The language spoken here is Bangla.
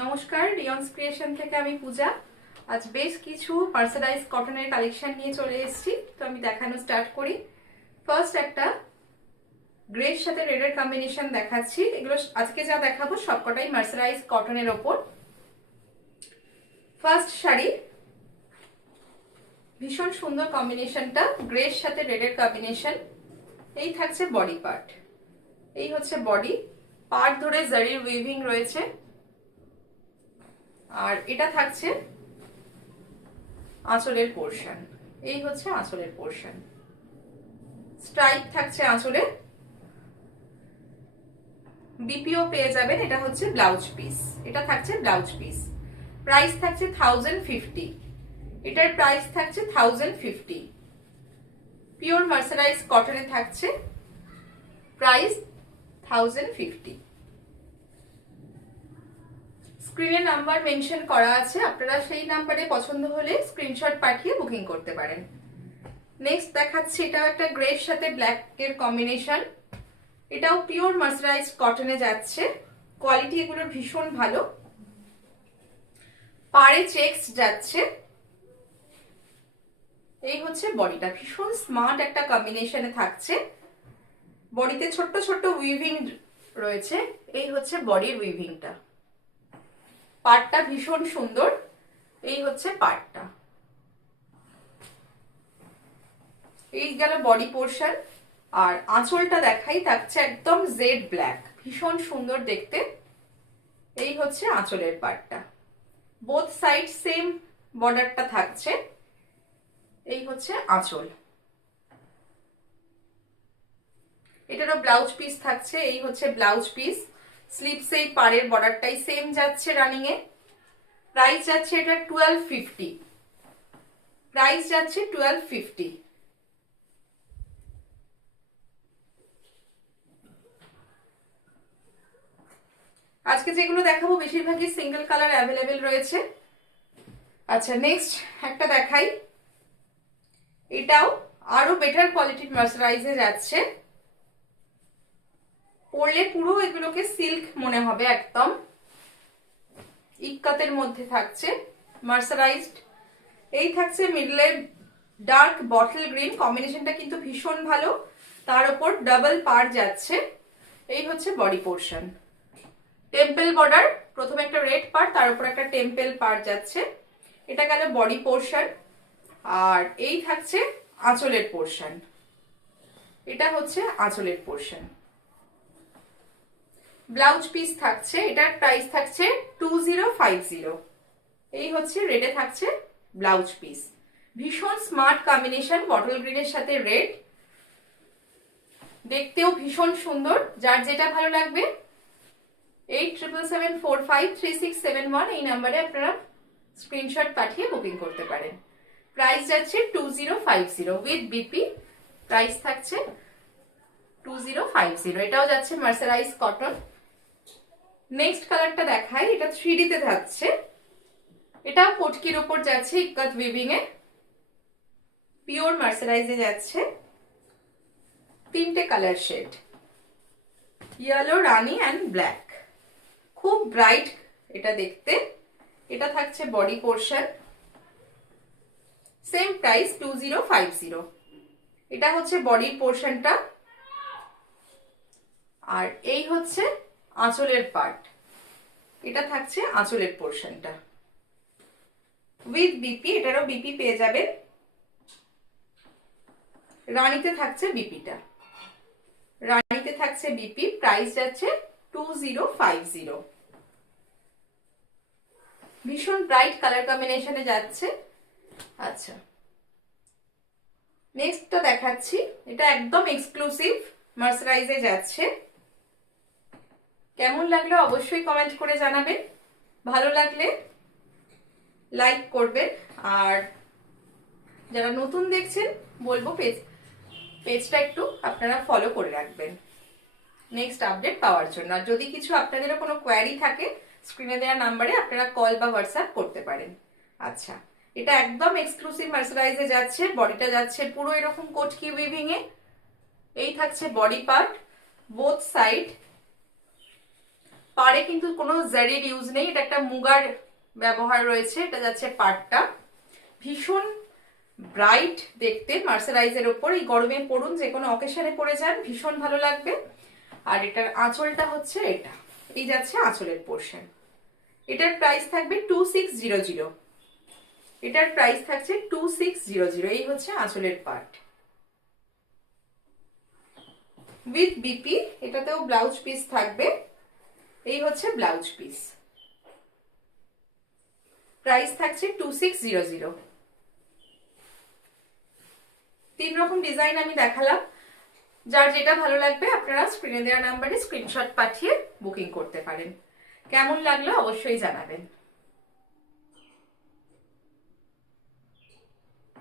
নমস্কার, রিয়ন্স ক্রিয়েশন থেকে আমি পূজা। আজ বেশ কিছু মার্সারাইজ কটনের কালেকশন নিয়ে চলে এসেছি, তো আমি দেখানো স্টার্ট করি। ফার্স্ট একটা গ্রের সাথে রেডের কম্বিনেশন দেখাচ্ছি। এগুলো আজকে যা দেখাবো সবকটাই মার্সারাইজ কটনের ওপর। ফার্স্ট শাড়ি, ভীষণ সুন্দর কম্বিনেশনটা, গ্রের সাথে রেডের কম্বিনেশন। এই থাকছে বডি পার্ট, এই হচ্ছে বডি পার্ট ধরে জারির উইভিং রয়েছে, আর এটা থাকছে আঁচলের পোর্শন। এই হচ্ছে আঁচলের পোর্শন, স্ট্রাইপ থাকছে আঁচলে, বিপিও পেয়ে যাবেন। এটা হচ্ছে ব্লাউজ পিস, এটা থাকছে ব্লাউজ পিস। প্রাইস থাকছে 1050, এটার প্রাইস থাকছে 1050। পিওর মার্সারাইজ কটনে থাকছে, প্রাইস 1050। স্ক্রিনে নাম্বার মেনশন করা আছে, আপনারা সেই নাম্বারে পছন্দ হলে স্ক্রিনশট পাঠিয়ে বুকিং করতে পারেন। নেক্সট দেখাচ্ছি, এটাও একটা গ্রের সাথে ব্ল্যাক এর কম্বিনেশন। এটাও পিওর মার্সারাইজ কটনে যাচ্ছে, কোয়ালিটি এগুলোর ভীষণ ভালো। পাড়ে চেকস যাচ্ছে। এই হচ্ছে বডিটা, ভীষণ স্মার্ট একটা কম্বিনেশনে থাকছে। বডিতে ছোট্ট ছোট্ট উইভিং রয়েছে। এই হচ্ছে বডির উইভিংটা, পার্টটা ভীষণ সুন্দর। এই হচ্ছে পার্টটা, এই গেল বডি পোর্শন। আর আঁচলটা দেখাই, থাকছে একদম জেড ব্ল্যাক, ভীষণ সুন্দর দেখতে। এই হচ্ছে আঁচলের পার্টটা, বোথ সাইড সেম বর্ডারটা থাকছে। এই হচ্ছে আঁচল, এটারও ব্লাউজ পিস থাকছে। এই হচ্ছে ব্লাউজ পিস, স্লিপস এই পাড়ের বর্ডারটাই সেম যাচ্ছে রানিং এ। প্রাইস যাচ্ছে এটা 1250, প্রাইস যাচ্ছে 1250। আজকে যেগুলো দেখাবো বেশিরভাগই সিঙ্গেল কালার অ্যাভেলেবেল রয়েছে। আচ্ছা, নেক্সট একটা দেখাই। এটাও আরো বেটার কোয়ালিটির মার্সারাইজে যাচ্ছে। পরলে পুরো এগুলোকে সিল্ক মনে হবে একদম। ইক্কাতের মধ্যে থাকছে, মার্সারাইজড। এই থাকছে মিডলে ডার্ক বটল গ্রিন, কম্বিনেশনটা কিন্তু ভীষণ ভালো। তার উপর ডাবল পার যাচ্ছে। এই হচ্ছে বডি পোর্শন, টেম্পল বর্ডার, প্রথমে একটা রেড পার, তার উপর একটা টেম্পল পার যাচ্ছে। এটা গেল বডি পোর্শন। আর এই থাকছে আঁচলের পোর্শন, এটা হচ্ছে আঁচলের পোর্শন। ব্লাউজ পিস থাকছে, এটার প্রাইস থাকছে 2050। এই হচ্ছে রেডে থাকছে ব্লাউজ পিস, ভীষণ স্মার্ট কম্বিনেশন, বটল গ্রিনের সাথে রেড, দেখতেও ভীষণ সুন্দর। যার যেটা ভালো লাগবে 8777453671 এই নাম্বারে আপনারা স্ক্রিনশট পাঠিয়ে বুকিং করতে পারেন। প্রাইস যাচ্ছে 2050 উইথ বিপি, প্রাইস থাকছে 2050। এটাও যাচ্ছে মার্সারাইজ কটন। নেক্সট কালারটা দেখাই, এটা 3D তে থাকছে। এটাও পটকির উপর যাচ্ছে, ইক্কাত উইভিং এ, পিওর মার্সারাইজে যাচ্ছে। তিনটে কালার শেড, ইয়েলো, রানি অ্যান্ড ব্ল্যাক, খুব ব্রাইট এটা দেখতে। এটা থাকছে বডি পোর্শন, সেম প্রাইস 2050। এটা হচ্ছে বডির পোর্শনটা। আর এই হচ্ছে আঁচলের পার্ট, এটা থাকছে আঁচলের পোর্শনটা উইথ বিপি। এটারও বিপি পেয়ে যাবেন। রানীতে থাকছে বিপিটা, রানীতে থাকছে বিপি। প্রাইস যাচ্ছে 2050। ভীষণ ব্রাইট কালার কম্বিনেশনে যাচ্ছে। আচ্ছা, নেক্সটটা দেখাচ্ছি, এটা একদম এক্সক্লুসিভ মার্সারাইজে যাচ্ছে। কেমন লাগলো অবশ্যই কমেন্ট করে জানাবেন, ভালো লাগলে লাইক করবেন। আর যারা নতুন দেখছেন বলবো পেজটা একটু আপনারা ফলো করে রাখবেন নেক্সট আপডেট পাওয়ার জন্য। আর যদি কিছু আপনাদেরও কোনো কোয়ারি থাকে, স্ক্রিনে দেওয়া নাম্বারে আপনারা কল বা হোয়াটসঅ্যাপ করতে পারেন। আচ্ছা, এটা একদম এক্সক্লুসিভ মার্সারাইজে যাচ্ছে। বডিটা যাচ্ছে পুরো এরকম কোটকি উইভিং এ। এই থাকছে বডি পার্ট, বোথ সাইড পাড়ে কিন্তু কোনো জারির ইউজ নেই, এটা একটা মুগার ব্যবহার রয়েছে। এটা যাচ্ছে পাড়টা, ভীষণ ব্রাইট দেখতে, মার্সারাইজের ওপর। এই গরমে পরুন, যে কোনো অকেশনে পরে যান, ভীষণ ভালো লাগবে। আর এটার আঁচলটা হচ্ছে এটা, এই যাচ্ছে আঁচলের পোর্শন। এটার প্রাইস থাকবে 2600। এটার প্রাইস থাকছে 2600। এই হচ্ছে আঁচলের পার্ট উইথ বিপি। এটাতেও ব্লাউজ পিস থাকবে। এই হচ্ছে ব্লাউজ পিস, প্রাইস থাকছে 2600। 3 রকম ডিজাইন আমি দেখালাম, যার যেটা ভালো লাগবে আপনারা স্ক্রিনে দেওয়া নাম্বারে স্ক্রিনশট পাঠিয়ে বুকিং করতে পারেন। কেমন লাগলো অবশ্যই জানাবেন।